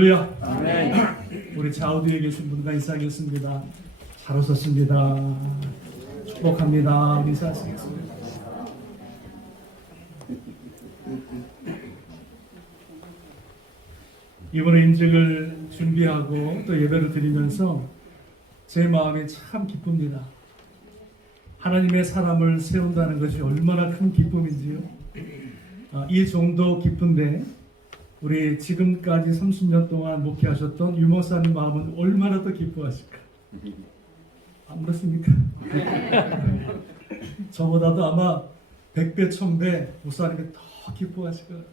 할렐루야. 아멘. 우리 좌우뒤에 계신 분과 인사하겠습니다. 잘 오셨습니다. 축복합니다. 인사하시겠습니다. 이번에 인직을 준비하고 또 예배를 드리면서 제 마음이 참 기쁩니다. 하나님의 사람을 세운다는 것이 얼마나 큰 기쁨인지요. 이 정도 기쁜데 우리 지금까지 30년 동안 목회하셨던 유목사님 마음은 얼마나 더 기뻐하실까? 안 그렇습니까? 저보다도 아마 100배, 1000배 목사님이 더 기뻐하실 것 같아요.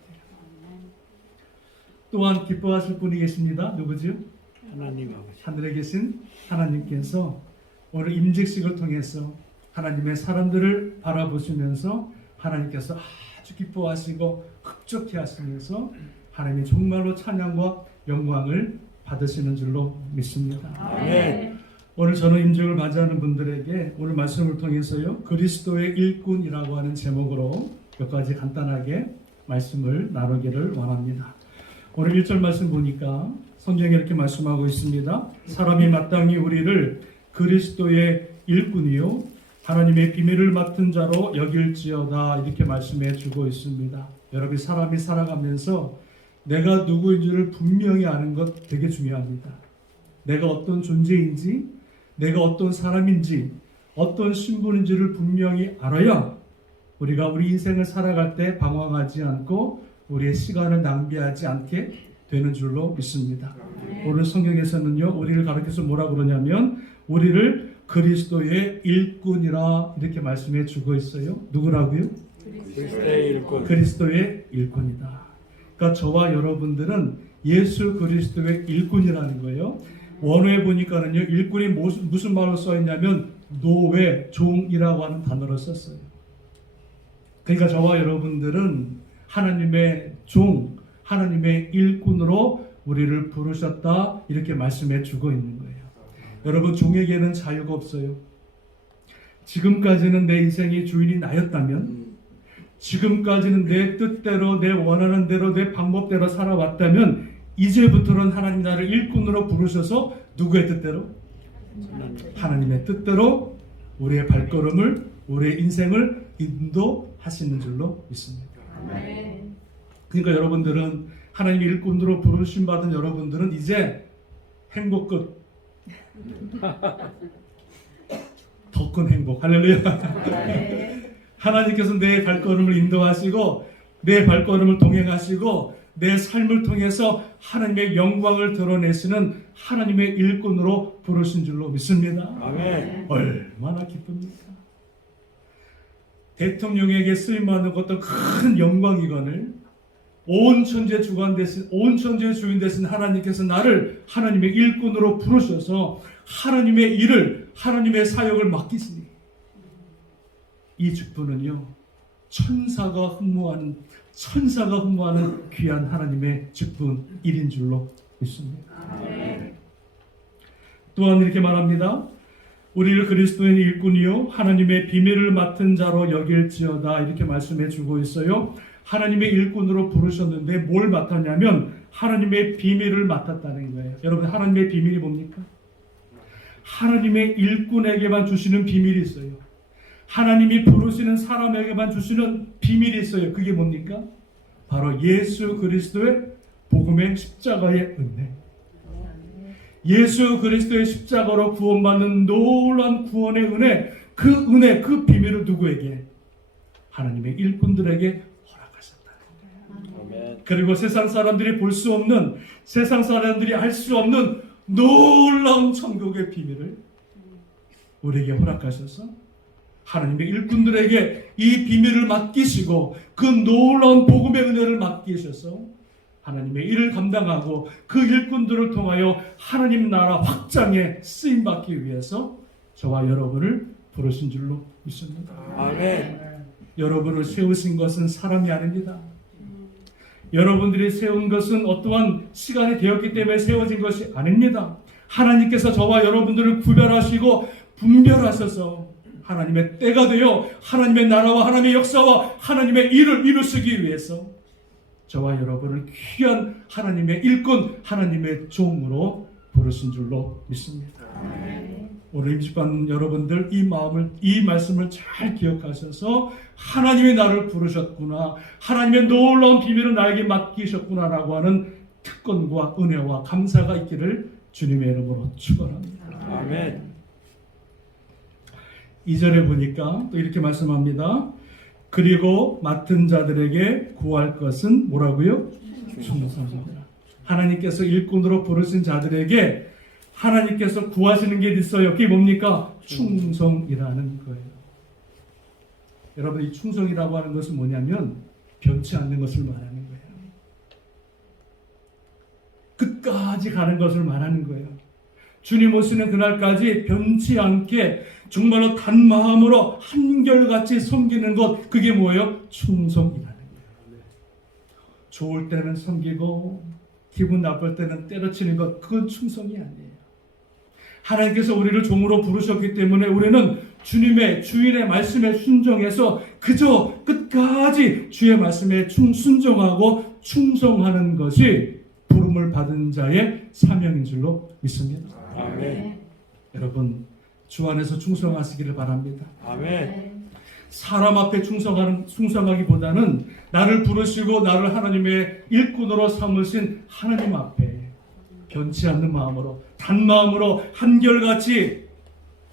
또한 기뻐하실 분이 계십니다. 누구죠? 하나님 아버지. 하늘에 계신 하나님께서 오늘 임직식을 통해서 하나님의 사람들을 바라보시면서 하나님께서 아주 기뻐하시고 흡족해 하시면서 하나님이 정말로 찬양과 영광을 받으시는 줄로 믿습니다. 아멘. 오늘 저는 임직을 맞이하는 분들에게 오늘 말씀을 통해서요, 그리스도의 일꾼이라고 하는 제목으로 몇 가지 간단하게 말씀을 나누기를 원합니다. 오늘 1절 말씀 보니까 성경에 이렇게 말씀하고 있습니다. 사람이 마땅히 우리를 그리스도의 일꾼이요 하나님의 비밀을 맡은 자로 여길지어다, 이렇게 말씀해 주고 있습니다. 여러분, 사람이 살아가면서 내가 누구인지를 분명히 아는 것 되게 중요합니다. 내가 어떤 존재인지, 내가 어떤 사람인지, 어떤 신분인지를 분명히 알아야 우리가 우리 인생을 살아갈 때 방황하지 않고 우리의 시간을 낭비하지 않게 되는 줄로 믿습니다. 오늘 성경에서는요, 우리를 가르쳐서 뭐라 그러냐면 우리를 그리스도의 일꾼이라 이렇게 말씀해 주고 있어요. 누구라고요? 그리스도의 일꾼. 그리스도의 일꾼이다. 그러니까 저와 여러분들은 예수 그리스도의 일꾼이라는 거예요. 원어에 보니까는요, 일꾼이 무슨 말로 써 있냐면 노예, 종이라고 하는 단어로 썼어요. 그러니까 저와 여러분들은 하나님의 종, 하나님의 일꾼으로 우리를 부르셨다, 이렇게 말씀해 주고 있는 거예요. 여러분, 종에게는 자유가 없어요. 지금까지는 내 인생의 주인이 나였다면, 지금까지는 내 뜻대로, 내 원하는 대로, 내 방법대로 살아왔다면, 이제부터는 하나님 나를 일꾼으로 부르셔서 누구의 뜻대로? 하나님의 뜻대로 우리의 발걸음을, 우리의 인생을 인도하시는 줄로 믿습니다. 그러니까 여러분들은 하나님의 일꾼으로 부르심 받은 여러분들은 이제 행복 끝. 더 큰 행복. 할렐루야. 하나님께서 내 발걸음을 인도하시고 내 발걸음을 동행하시고 내 삶을 통해서 하나님의 영광을 드러내시는 하나님의 일꾼으로 부르신 줄로 믿습니다. 아멘. 얼마나 기쁩니까? 대통령에게 쓰임받는 것도 큰 영광이거늘 온 천지의 주관 되신, 온 천지의 주인 되신 하나님께서 나를 하나님의 일꾼으로 부르셔서 하나님의 일을, 하나님의 사역을 맡기시니 이 직분은요, 천사가 흠모하는 귀한 하나님의 직분 일인 줄로 믿습니다. 또한 이렇게 말합니다. 우리를 그리스도의 일꾼이요 하나님의 비밀을 맡은 자로 여길지어다, 이렇게 말씀해 주고 있어요. 하나님의 일꾼으로 부르셨는데 뭘 맡았냐면 하나님의 비밀을 맡았다는 거예요. 여러분, 하나님의 비밀이 뭡니까? 하나님의 일꾼에게만 주시는 비밀이 있어요. 하나님이 부르시는 사람에게만 주시는 비밀이 있어요. 그게 뭡니까? 바로 예수 그리스도의 복음의 십자가의 은혜. 예수 그리스도의 십자가로 구원받는 놀라운 구원의 은혜, 그 비밀을 누구에게? 하나님의 일꾼들에게 허락하셨다는 거예요. 그리고 세상 사람들이 볼 수 없는, 세상 사람들이 알 수 없는 놀라운 천국의 비밀을 우리에게 허락하셔서 하나님의 일꾼들에게 이 비밀을 맡기시고 그 놀라운 복음의 은혜를 맡기셔서 하나님의 일을 감당하고 그 일꾼들을 통하여 하나님 나라 확장에 쓰임받기 위해서 저와 여러분을 부르신 줄로 믿습니다. 아멘. 여러분을 세우신 것은 사람이 아닙니다. 여러분들이 세운 것은 어떠한 시간이 되었기 때문에 세워진 것이 아닙니다. 하나님께서 저와 여러분들을 구별하시고 분별하셔서 하나님의 때가 되어 하나님의 나라와 하나님의 역사와 하나님의 일을 이루시기 위해서 저와 여러분을 귀한 하나님의 일꾼, 하나님의 종으로 부르신 줄로 믿습니다. 오늘 임직반 여러분들 이 말씀을 잘 기억하셔서 하나님이 나를 부르셨구나, 하나님의 놀라운 비밀을 나에게 맡기셨구나라고 하는 특권과 은혜와 감사가 있기를 주님의 이름으로 축원합니다. 아멘. 2절에 보니까 또 이렇게 말씀합니다. 그리고 맡은 자들에게 구할 것은 뭐라고요? 충성입니다. 하나님께서 일꾼으로 부르신 자들에게 하나님께서 구하시는 게 있어요. 그게 뭡니까? 충성이라는 거예요. 여러분, 이 충성이라고 하는 것은 뭐냐면 변치 않는 것을 말하는 거예요. 끝까지 가는 것을 말하는 거예요. 주님 오시는 그날까지 변치 않게 정말로 단 마음으로 한결같이 섬기는 것, 그게 뭐예요? 충성이라는 거예요. 좋을 때는 섬기고 기분 나쁠 때는 때려치는 것, 그건 충성이 아니에요. 하나님께서 우리를 종으로 부르셨기 때문에 우리는 주님의 주인의 말씀에 순종해서 그저 끝까지 주의 말씀에 순종하고 충성하는 것이 부름을 받은 자의 사명인 줄로 믿습니다. 아멘. 여러분, 주 안에서 충성하시기를 바랍니다. 아멘. 사람 앞에 충성하기보다는 나를 부르시고 나를 하나님의 일꾼으로 삼으신 하나님 앞에 변치 않는 마음으로, 단 마음으로 한결같이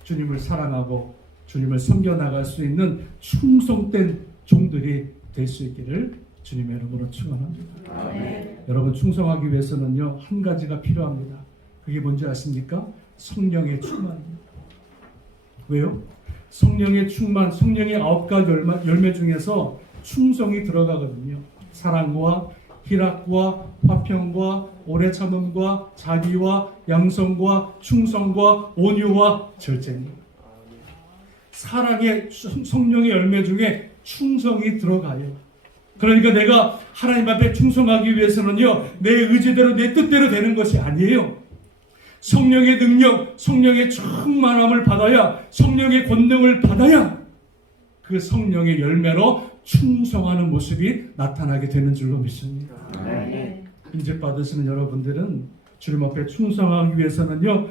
주님을 사랑하고 주님을 섬겨나갈 수 있는 충성된 종들이 될 수 있기를 주님의 이름으로 축원합니다. 아멘. 여러분, 충성하기 위해서는요, 한 가지가 필요합니다. 그게 뭔지 아십니까? 성령의 충만입니다. 왜요? 성령의 충만, 성령의 9가지 열매 중에서 충성이 들어가거든요. 사랑과 희락과 화평과 오래 참음과 자비와 양성과 충성과 온유와 절제입니다. 사랑의 성령의 열매 중에 충성이 들어가요. 그러니까 내가 하나님 앞에 충성하기 위해서는요, 내 의지대로 내 뜻대로 되는 것이 아니에요. 성령의 능력, 성령의 충만함을 받아야, 성령의 권능을 받아야 그 성령의 열매로 충성하는 모습이 나타나게 되는 줄로 믿습니다. 아멘. 인재 받으시는 여러분들은 주님 앞에 충성하기 위해서는요,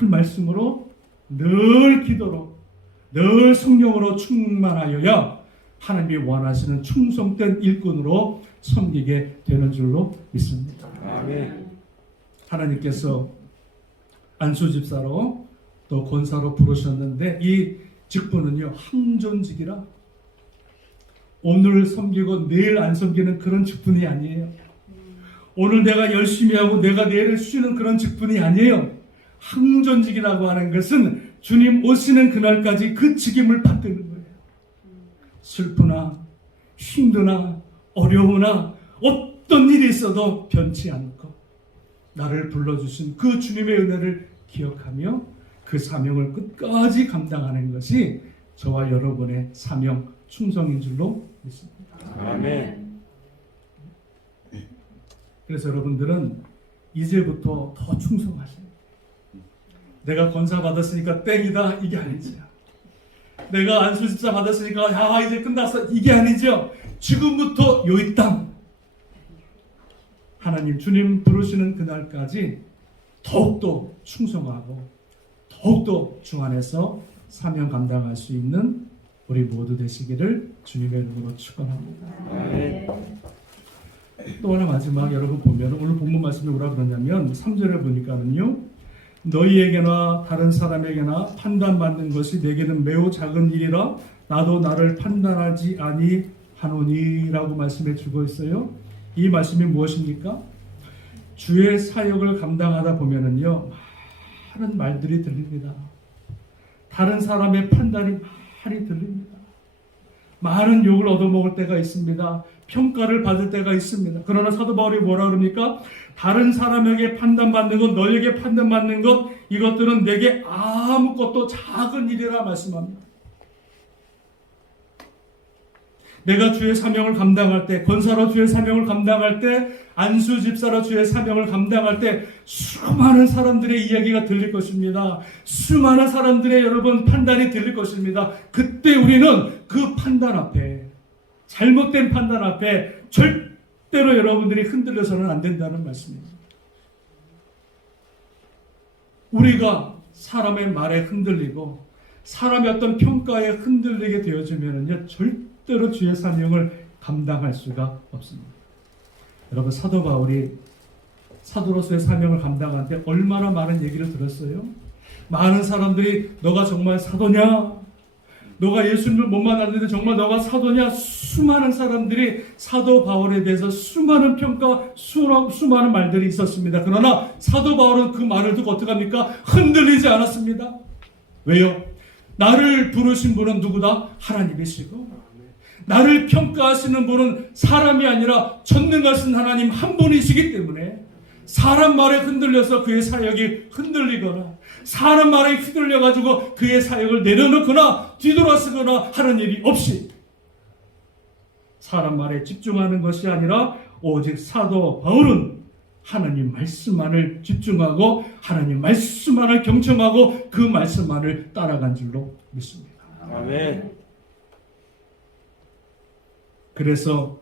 늘 말씀으로, 늘 기도로, 늘 성령으로 충만하여야 하나님이 원하시는 충성된 일꾼으로 섬기게 되는 줄로 믿습니다. 아멘. 하나님께서 안수 집사로 또 권사로 부르셨는데 이 직분은요, 항존직이라 오늘 섬기고 내일 안 섬기는 그런 직분이 아니에요. 오늘 내가 열심히 하고 내가 내일을 쉬는 그런 직분이 아니에요. 항존직이라고 하는 것은 주님 오시는 그날까지 그 직임을 받드는 거예요. 슬프나 힘드나 어려우나 어떤 일이 있어도 변치 않고 나를 불러주신 그 주님의 은혜를 기억하며 그 사명을 끝까지 감당하는 것이 저와 여러분의 사명 충성인 줄로 믿습니다. 아멘. 그래서 여러분들은 이제부터 더 충성하세요. 내가 권사 받았으니까 땡이다, 이게 아니죠. 내가 안수집사 받았으니까 이제 끝났어, 이게 아니죠. 지금부터 요 땅 하나님 주님 부르시는 그날까지 더욱더 충성하고 더욱더 주 안에서 사명 감당할 수 있는 우리 모두 되시기를 주님의 이름으로 축원합니다. 아멘. 또 하나 마지막, 여러분 보면 오늘 본문 말씀이 뭐라 그러냐면 3절에 보니까는요, 너희에게나 다른 사람에게나 판단받는 것이 내게는 매우 작은 일이라 나도 나를 판단하지 아니하노니라고 말씀해 주고 있어요. 이 말씀이 무엇입니까? 주의 사역을 감당하다 보면은요, 많은 말들이 들립니다. 다른 사람의 판단이 많이 들립니다. 많은 욕을 얻어먹을 때가 있습니다. 평가를 받을 때가 있습니다. 그러나 사도 바울이 뭐라 그럽니까? 다른 사람에게 판단받는 것, 너에게 판단받는 것, 이것들은 내게 아무것도 작은 일이라 말씀합니다. 내가 주의 사명을 감당할 때, 권사로 주의 사명을 감당할 때, 안수 집사로 주의 사명을 감당할 때 수많은 사람들의 이야기가 들릴 것입니다. 수많은 사람들의 여러분 판단이 들릴 것입니다. 그때 우리는 그 판단 앞에, 잘못된 판단 앞에 절대 절대로 여러분들이 흔들려서는 안 된다는 말씀입니다. 우리가 사람의 말에 흔들리고 사람의 어떤 평가에 흔들리게 되어지면은요, 절대로 주의 사명을 감당할 수가 없습니다. 여러분, 사도 바울이 사도로서의 사명을 감당하는데 얼마나 많은 얘기를 들었어요? 많은 사람들이 너가 정말 사도냐? 너가 예수님을 못 만났는데 정말 너가 사도냐? 수많은 사람들이 사도 바울에 대해서 수많은 평가, 수많은 말들이 있었습니다. 그러나 사도 바울은 그 말을 듣고 어떻게 합니까? 흔들리지 않았습니다. 왜요? 나를 부르신 분은 누구다? 하나님이시고, 나를 평가하시는 분은 사람이 아니라 전능하신 하나님 한 분이시기 때문에 사람 말에 흔들려서 그의 사역이 흔들리거나 사람 말에 휘둘려가지고 그의 사역을 내려놓거나 뒤돌아서거나 하는 일이 없이 사람 말에 집중하는 것이 아니라 오직 사도 바울은 하나님 말씀만을 집중하고 하나님 말씀만을 경청하고 그 말씀만을 따라간 줄로 믿습니다. 아멘. 그래서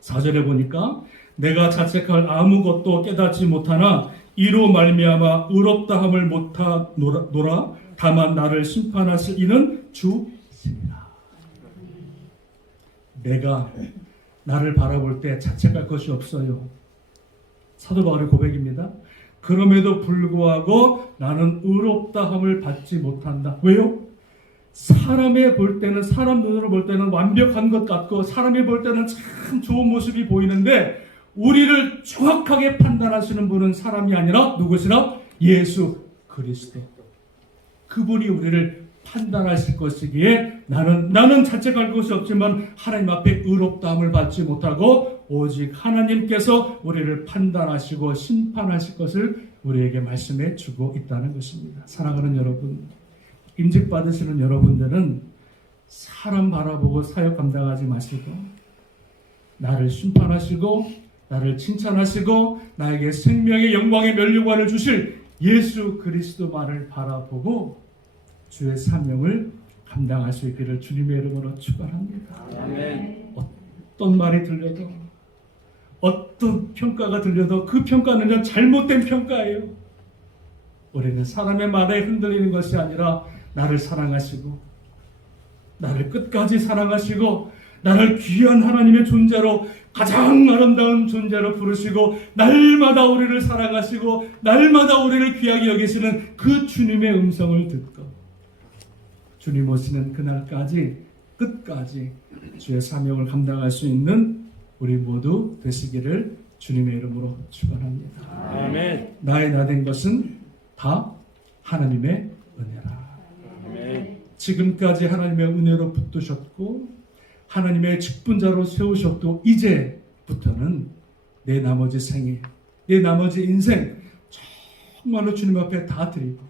4절에 보니까 내가 자책할 아무것도 깨닫지 못하나 이로 말미암아 의롭다함을 못하노라 다만 나를 심판하실 이는 주이시니라. 내가 나를 바라볼 때 자책할 것이 없어요. 사도 바울의 고백입니다. 그럼에도 불구하고 나는 의롭다함을 받지 못한다. 왜요? 사람의 볼 때는, 사람 눈으로 볼 때는 완벽한 것 같고 사람이 볼 때는 참 좋은 모습이 보이는데 우리를 정확하게 판단하시는 분은 사람이 아니라 누구시라? 예수 그리스도. 그분이 우리를 판단하실 것이기에 나는 자책할 것이 없지만 하나님 앞에 의롭다함을 받지 못하고 오직 하나님께서 우리를 판단하시고 심판하실 것을 우리에게 말씀해 주고 있다는 것입니다. 사랑하는 여러분, 임직 받으시는 여러분들은 사람 바라보고 사역 감당하지 마시고 나를 심판하시고 나를 칭찬하시고 나에게 생명의 영광의 면류관을 주실 예수 그리스도만을 바라보고 주의 사명을 감당할 수 있기를 주님의 이름으로 축원합니다. 아멘. 어떤 말이 들려도 어떤 평가가 들려도 그 평가는 잘못된 평가예요. 우리는 사람의 말에 흔들리는 것이 아니라 나를 사랑하시고 나를 끝까지 사랑하시고 나를 귀한 하나님의 존재로 가장 아름다운 존재로 부르시고 날마다 우리를 사랑하시고 날마다 우리를 귀하게 여기시는 그 주님의 음성을 듣고 주님 오시는 그날까지 끝까지 주의 사명을 감당할 수 있는 우리 모두 되시기를 주님의 이름으로 축원합니다. 아멘. 나의 나된 것은 다 하나님의 은혜라. 아멘. 지금까지 하나님의 은혜로 붙드셨고 하나님의 직분자로 세우셨고 이제부터는 내 나머지 생애, 내 나머지 인생 정말로 주님 앞에 다 드리고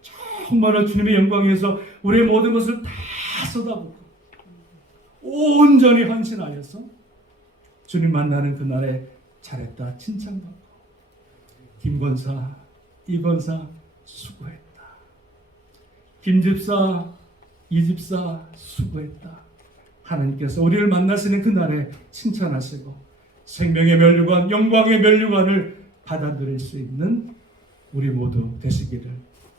정말로 주님의 영광 위해서 우리의 모든 것을 다 쏟아붓고 온전히 헌신하여서 주님 만나는 그날에 잘했다 칭찬받고 김권사, 이권사 수고했다. 김집사, 이집사 수고했다. 하나님께서 우리를 만나시는 그날에 칭찬하시고 생명의 면류관, 영광의 면류관을 받아들일 수 있는 우리 모두 되시기를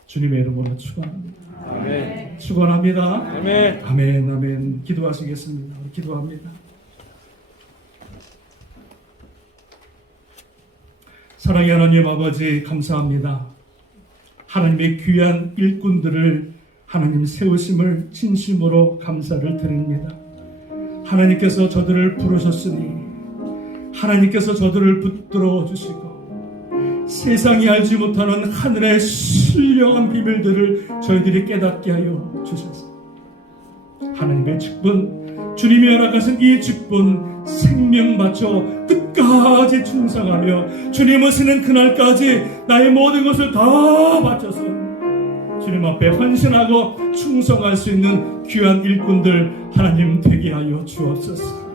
주님의 이름으로 축원합니다. 아멘. 축원합니다. 아멘. 아멘, 아멘. 기도하시겠습니다. 우리 기도합니다. 사랑의 하나님 아버지 감사합니다. 하나님의 귀한 일꾼들을 하나님 세우심을 진심으로 감사를 드립니다. 하나님께서 저들을 부르셨으니 하나님께서 저들을 붙들어 주시고 세상이 알지 못하는 하늘의 신령한 비밀들을 저희들이 깨닫게 하여 주셔서 하나님의 직분, 주님이 허락하신 이 직분 생명 바쳐 끝까지 충성하며 주님 오시는 그날까지 나의 모든 것을 다 바쳐서 주님 앞에 헌신하고 충성할 수 있는 귀한 일꾼들 하나님 되게 하여 주옵소서.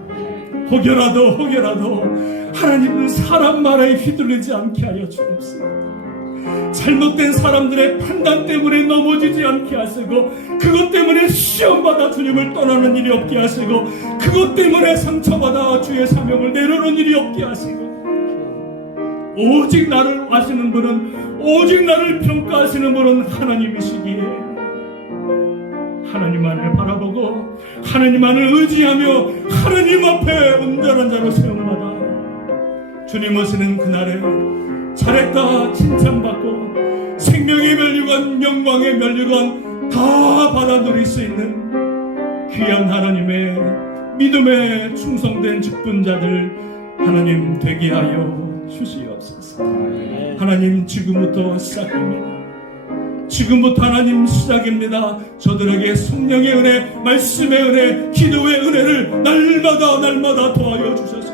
혹여라도 하나님은 사람 말에 휘둘리지 않게 하여 주옵소서. 잘못된 사람들의 판단 때문에 넘어지지 않게 하시고, 그것 때문에 시험받아 주님을 떠나는 일이 없게 하시고, 그것 때문에 상처받아 주의 사명을 내려놓는 일이 없게 하시고, 오직 나를 아시는 분은, 오직 나를 평가하시는 분은 하나님이시기에 하나님만을 바라보고 하나님만을 의지하며 하나님 앞에 온전한 자로 세움받아 주님 오시는 그날에 잘했다 칭찬받고 생명의 면류관, 영광의 면류관 다 받아 누릴 수 있는 귀한 하나님의 믿음에 충성된 직분자들 하나님 되게 하여 주시옵소서. 하나님, 지금부터 시작입니다. 지금부터 하나님 시작입니다. 저들에게 성령의 은혜, 말씀의 은혜, 기도의 은혜를 날마다 도와여 주셔서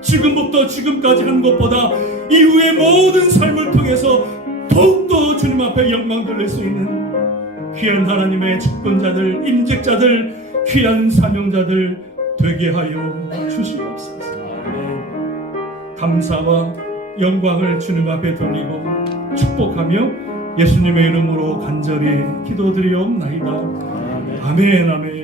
지금부터 지금까지 한 것보다 이후의 모든 삶을 통해서 더욱더 주님 앞에 영광 돌릴 수 있는 귀한 하나님의 직분자들, 임직자들, 귀한 사명자들 되게 하여 주시옵소서. 감사와 영광을 주님 앞에 돌리고 축복하며 예수님의 이름으로 간절히 기도드리옵나이다. 아멘, 아멘.